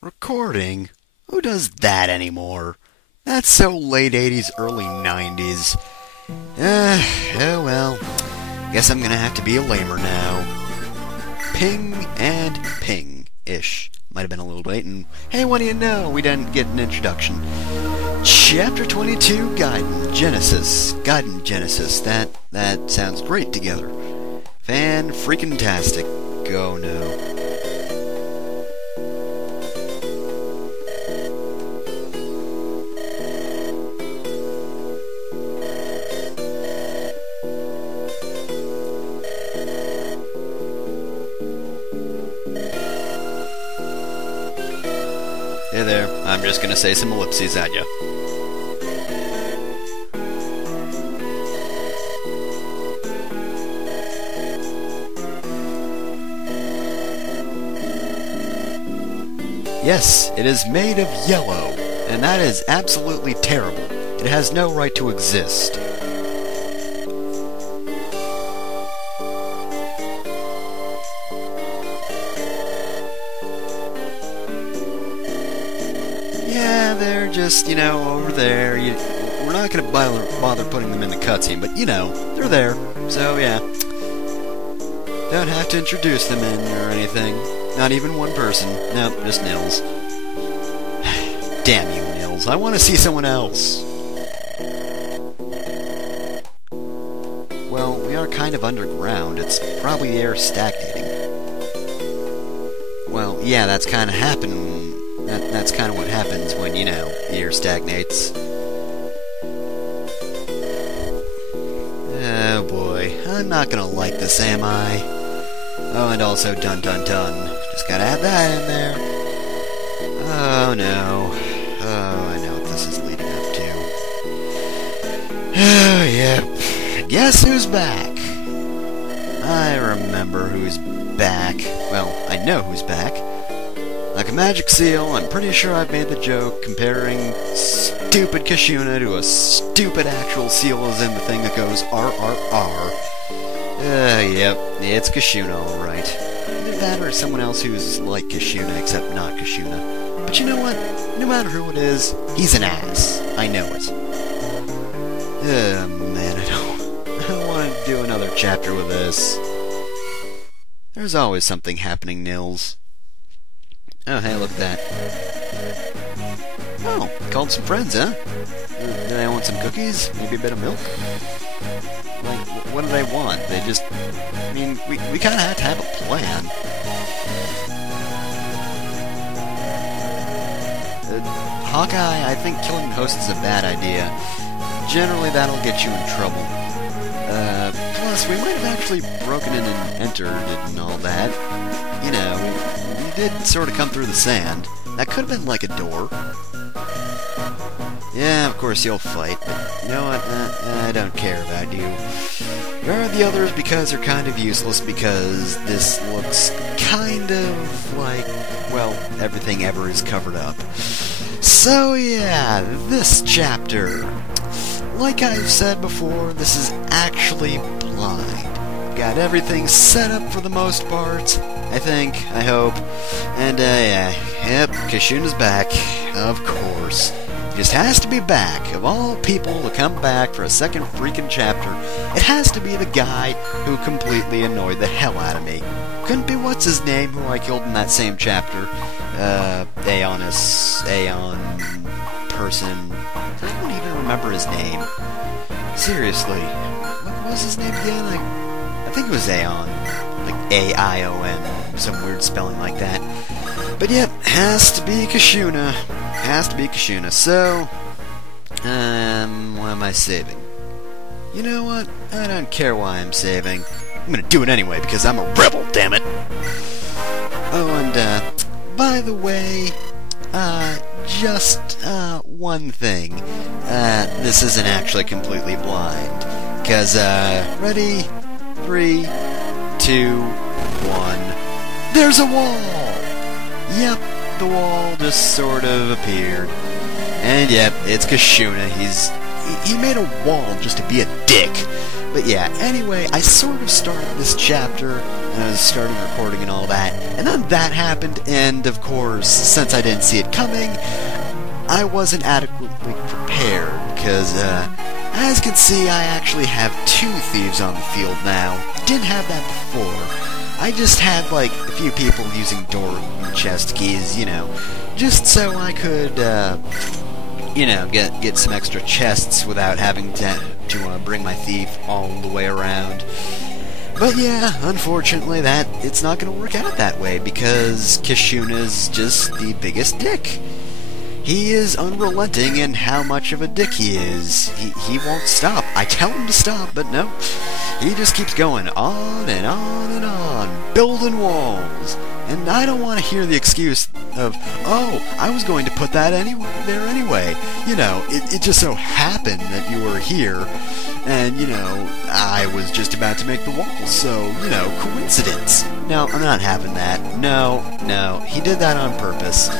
Recording? Who does that anymore? That's so late 80s, early 90s. Oh well. Guess I'm gonna have to be a lamer now. Ping and ping-ish. Might have been a little late, and hey, what do you know? We didn't get an introduction. Chapter 22, Gaiden Genesis. Gaiden Genesis. That sounds great together. Fan-freaking-tastic. Oh no. Hey there, I'm just gonna say some ellipses at ya. Yes, it is made of yellow, and that is absolutely terrible. It has no right to exist. Yeah, they're just, over there. We're not going to bother putting them in the cutscene, but, they're there. So, yeah. Don't have to introduce them in or anything. Not even one person. Nope, just Nils. Damn you, Nils. I want to see someone else. Well, we are kind of underground. It's probably the air stagnating. Well, yeah, that's kind of happening. That's kind of what happens when, the air stagnates. Oh boy, I'm not gonna like this, am I? Oh, and also dun dun dun. Just gotta add that in there. Oh no. Oh, I know what this is leading up to. Oh, yep. Guess who's back? I remember who's back. Well, I know who's back. Like a magic seal, I'm pretty sure I've made the joke comparing stupid Kashuna to a stupid actual seal, as in the thing that goes R-R-R. Yep, it's Kashuna, alright. Either that or someone else who's like Kashuna, except not Kashuna. But you know what? No matter who it is, he's an ass. I know it. Oh man, I don't want to do another chapter with this. There's always something happening, Nils. Oh, hey, look at that. Oh, called some friends, huh? Do they want some cookies? Maybe a bit of milk? Like, what do they want? They just... I mean, we kind of have to have a plan. Hawkeye, I think killing the host is a bad idea. Generally, that'll get you in trouble. Plus, we might have actually broken in and entered it and all that. We did sort of come through the sand. That could have been like a door. Yeah, of course you'll fight, but you know what? I don't care about you. There are the others because they're kind of useless, because this looks kind of like, well, everything ever is covered up. So yeah, this chapter. Like I've said before, this is actually blind. Got everything set up for the most part, I think, I hope. And, yeah, yep, Kashuna's back, of course. He just has to be back. Of all people to come back for a second freaking chapter, it has to be the guy who completely annoyed the hell out of me. Couldn't be what's-his-name, who I killed in that same chapter. Aeon person. I don't even remember his name. Seriously. What was his name again? I think it was Aeon. Like A-I-O-N. Some weird spelling like that. But yep, has to be Kashuna. Has to be Kashuna. So, what am I saving? You know what? I don't care why I'm saving. I'm gonna do it anyway because I'm a rebel, damn it! Oh, and, by the way, just, one thing. This isn't actually completely blind. Because, ready? 3, 2, 1. There's a wall! Yep, the wall just sort of appeared. And yep, it's Kashuna. He made a wall just to be a dick. But yeah, anyway, I sort of started this chapter, and I was starting recording and all that, and then that happened, and of course, since I didn't see it coming, I wasn't adequately prepared, because, as you can see, I actually have 2 thieves on the field now. Didn't have that before. I just had, like, a few people using door and chest keys, you know, just so I could, you know, get some extra chests without having to bring my thief all the way around. But yeah, unfortunately, it's not going to work out that way, because Kishuna's just the biggest dick. He is unrelenting in how much of a dick he is. He won't stop. I tell him to stop, but no. He just keeps going on and on and on, building walls. And I don't want to hear the excuse of, oh, I was going to put that there anyway. You know, it just so happened that you were here, and, you know, I was just about to make the wall, so, you know, coincidence. No, I'm not having that. No, he did that on purpose.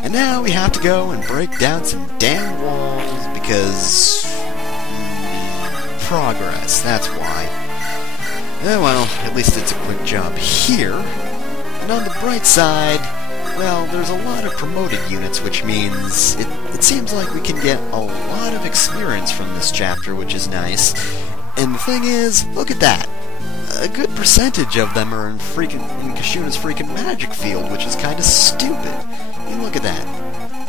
And now we have to go and break down some damn walls, because progress, that's why. Well, at least it's a quick job here. And on the bright side, well, there's a lot of promoted units, which means it seems like we can get a lot of experience from this chapter, which is nice. And the thing is, look at that. A good percentage of them are in Kishuna's freaking magic field, which is kind of stupid. I mean, look at that.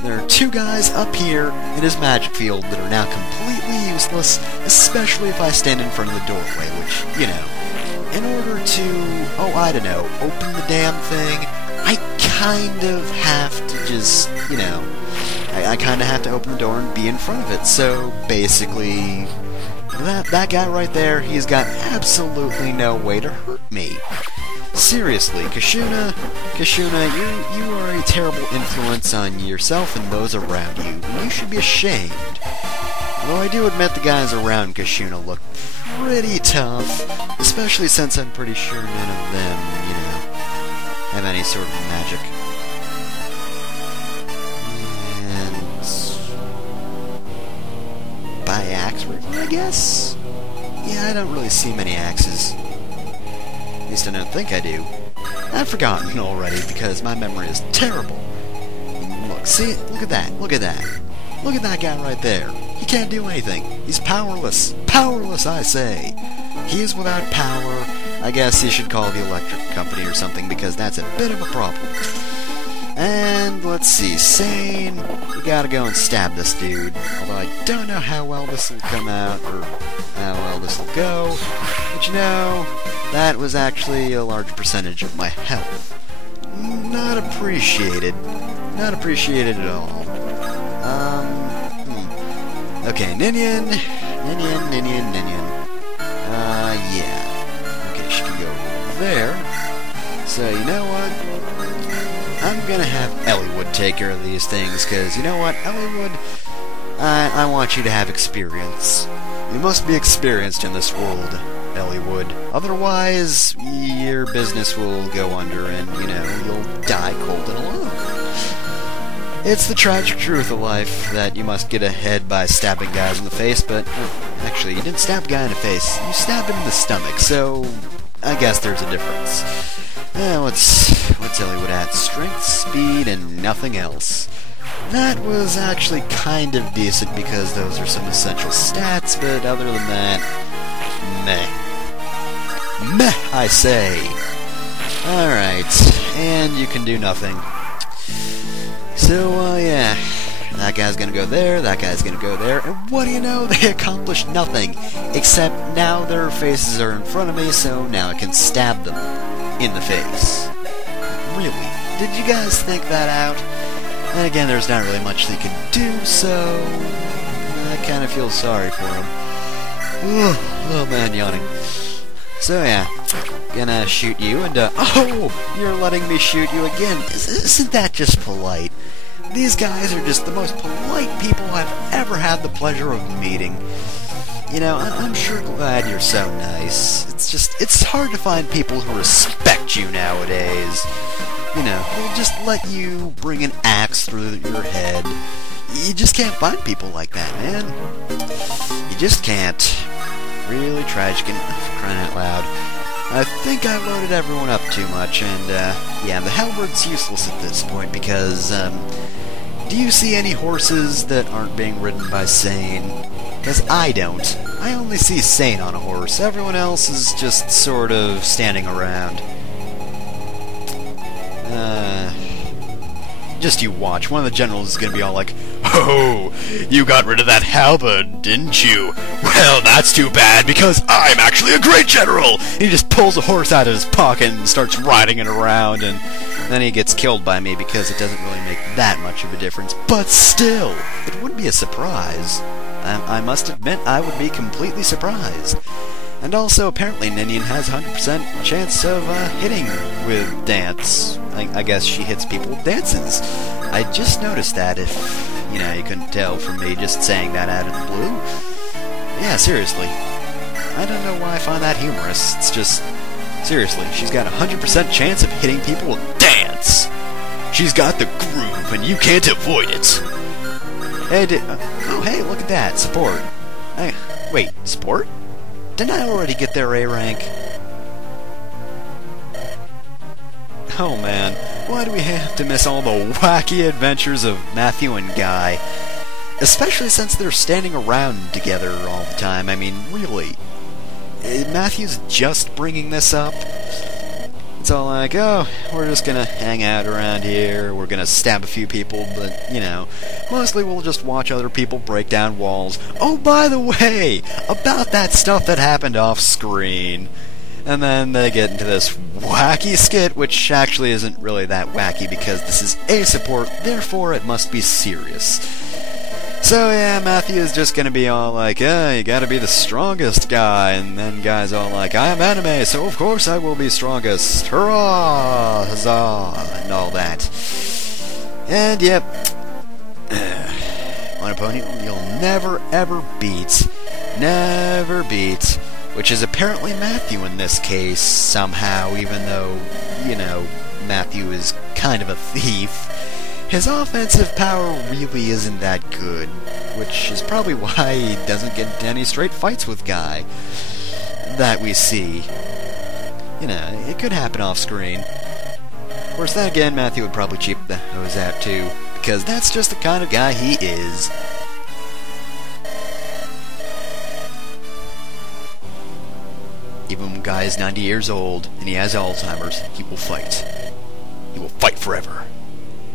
There are 2 guys up here in his magic field that are now completely useless, especially if I stand in front of the doorway, which, you know, in order to, oh, I don't know, open the damn thing, I kind of have to just, you know, I kind of have to open the door and be in front of it. So basically, that guy right there, he's got absolutely no way to hurt me. Seriously, Kishuna, you are a terrible influence on yourself and those around you. You should be ashamed. Though I do admit the guys around Kishuna look pretty tough, especially since I'm pretty sure none of them, you know, have any sort of magic. And by axe river, I guess? Yeah, I don't really see many axes. At least I don't think I do. I've forgotten already because my memory is terrible. Look, see? Look at that. Look at that. Look at that guy right there. He can't do anything. He's powerless. Powerless, I say. He is without power. I guess he should call the electric company or something, because that's a bit of a problem. And let's see, Sane. We gotta go and stab this dude. Although I don't know how well this will come out, or how well this will go. But you know, that was actually a large percentage of my health. Not appreciated. Not appreciated at all. Okay, Ninian. Yeah. Okay, she can go there. So, you know what? I'm gonna have Eliwood take care of these things, because, you know what, Eliwood, I want you to have experience. You must be experienced in this world, Eliwood. Otherwise, your business will go under and, you know, you'll die cold and alone. It's the tragic truth of life that you must get ahead by stabbing guys in the face, but actually, you didn't stab a guy in the face. You stabbed him in the stomach, so I guess there's a difference. What's Eliwood at? Strength, speed, and nothing else. That was actually kind of decent because those are some essential stats, but other than that, meh. Meh, I say. Alright, and you can do nothing. So, yeah, that guy's gonna go there, that guy's gonna go there, and what do you know, they accomplished nothing, except now their faces are in front of me, so now I can stab them in the face. Really? Did you guys think that out? And again, there's not really much they can do, so I kind of feel sorry for them. Oh man, yawning. So yeah, gonna shoot you, and oh, you're letting me shoot you again. Isn't that just polite? These guys are just the most polite people I've ever had the pleasure of meeting. You know, I'm sure glad you're so nice. It's hard to find people who respect you nowadays. You know, who'll just let you bring an axe through your head. You just can't find people like that, man. You just can't. really tragic, and for crying out loud. I think I loaded everyone up too much, and, yeah, the halberd's useless at this point, because, do you see any horses that aren't being ridden by Sane? Because I don't. I only see Sane on a horse. Everyone else is just sort of standing around. Just you watch. One of the generals is going to be all like, "Oh, you got rid of that halberd, didn't you? Well, that's too bad, because I'm actually a great general!" He just pulls a horse out of his pocket and starts riding it around, and then he gets killed by me because it doesn't really make that much of a difference. But still, it would be a surprise. I must admit, I would be completely surprised. And also, apparently, Ninian has 100% chance of hitting with dance. I guess she hits people with dances. I just noticed that, if, you know, you couldn't tell from me just saying that out of the blue. Yeah, seriously. I don't know why I find that humorous. It's just, seriously, she's got a 100% chance of hitting people with dance. She's got the groove, and you can't avoid it. Hey, oh, hey, look at that. Support. Wait, support? Didn't I already get their A rank? Oh man, why do we have to miss all the wacky adventures of Matthew and Guy? Especially since they're standing around together all the time. I mean, really. Matthew's just bringing this up. It's all like, oh, we're just gonna hang out around here, we're gonna stab a few people, but, you know, mostly we'll just watch other people break down walls. Oh, by the way, about that stuff that happened off-screen. And then they get into this wacky skit, which actually isn't really that wacky because this is a support, therefore it must be serious. So yeah, Matthew is just gonna be all like, you gotta be the strongest guy, and then Guy's all like, I am anime, so of course I will be strongest, hurrah, huzzah, and all that. And yep, one opponent you'll never ever beat, which is apparently Matthew in this case, somehow, even though, you know, Matthew is kind of a thief. His offensive power really isn't that good, which is probably why he doesn't get into any straight fights with Guy that we see. You know, it could happen off-screen. Of course, then again, Matthew would probably cheap the hose out too, because that's just the kind of guy he is. Even when Guy is 90 years old and he has Alzheimer's, he will fight. He will fight forever.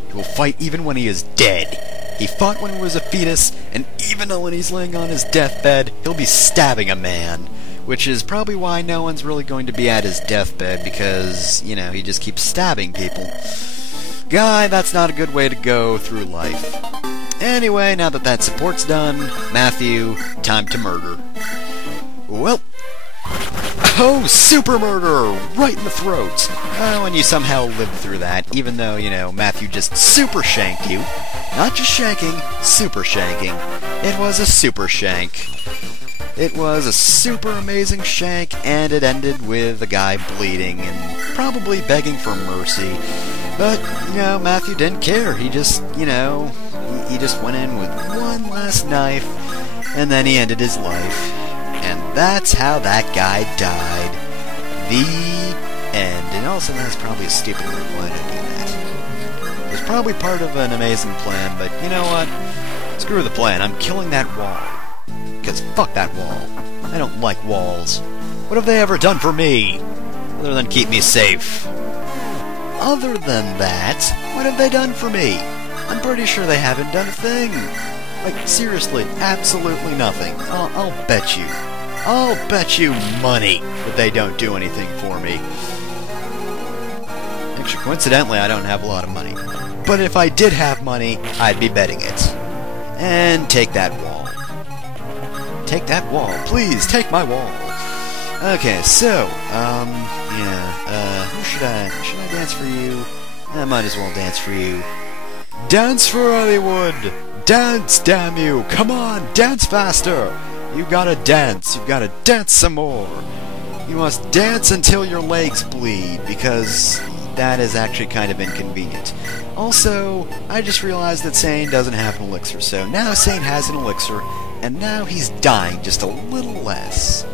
He will fight even when he is dead. He fought when he was a fetus, and even when he's laying on his deathbed, he'll be stabbing a man. Which is probably why no one's really going to be at his deathbed, because, you know, he just keeps stabbing people. Guy, that's not a good way to go through life. Anyway, now that that support's done, Matthew, time to murder. Well, oh, super murder! Right in the throat! Oh, and you somehow lived through that, even though, you know, Matthew just super shanked you. Not just shanking, super shanking. It was a super shank. It was a super amazing shank, and it ended with a guy bleeding and probably begging for mercy. But, you know, Matthew didn't care. He just, you know, he just went in with one last knife, and then he ended his life. And that's how that guy died. The end. And also, that's probably a stupid way to do that. It was probably part of an amazing plan, but you know what? Screw the plan. I'm killing that wall. Because fuck that wall. I don't like walls. What have they ever done for me? Other than keep me safe. Other than that, what have they done for me? I'm pretty sure they haven't done a thing. Like, seriously, absolutely nothing. I'll bet you. I'll bet you money that they don't do anything for me. Actually, coincidentally, I don't have a lot of money. But if I did have money, I'd be betting it. And take that wall. Take that wall. Please, take my wall. Okay, so, who should I dance for you? I might as well dance for you. Dance for Eliwood! Dance, damn you! Come on, dance faster! You gotta dance. You gotta dance some more. You must dance until your legs bleed, because that is actually kind of inconvenient. Also, I just realized that Sane doesn't have an elixir, so now Sane has an elixir, and now he's dying just a little less.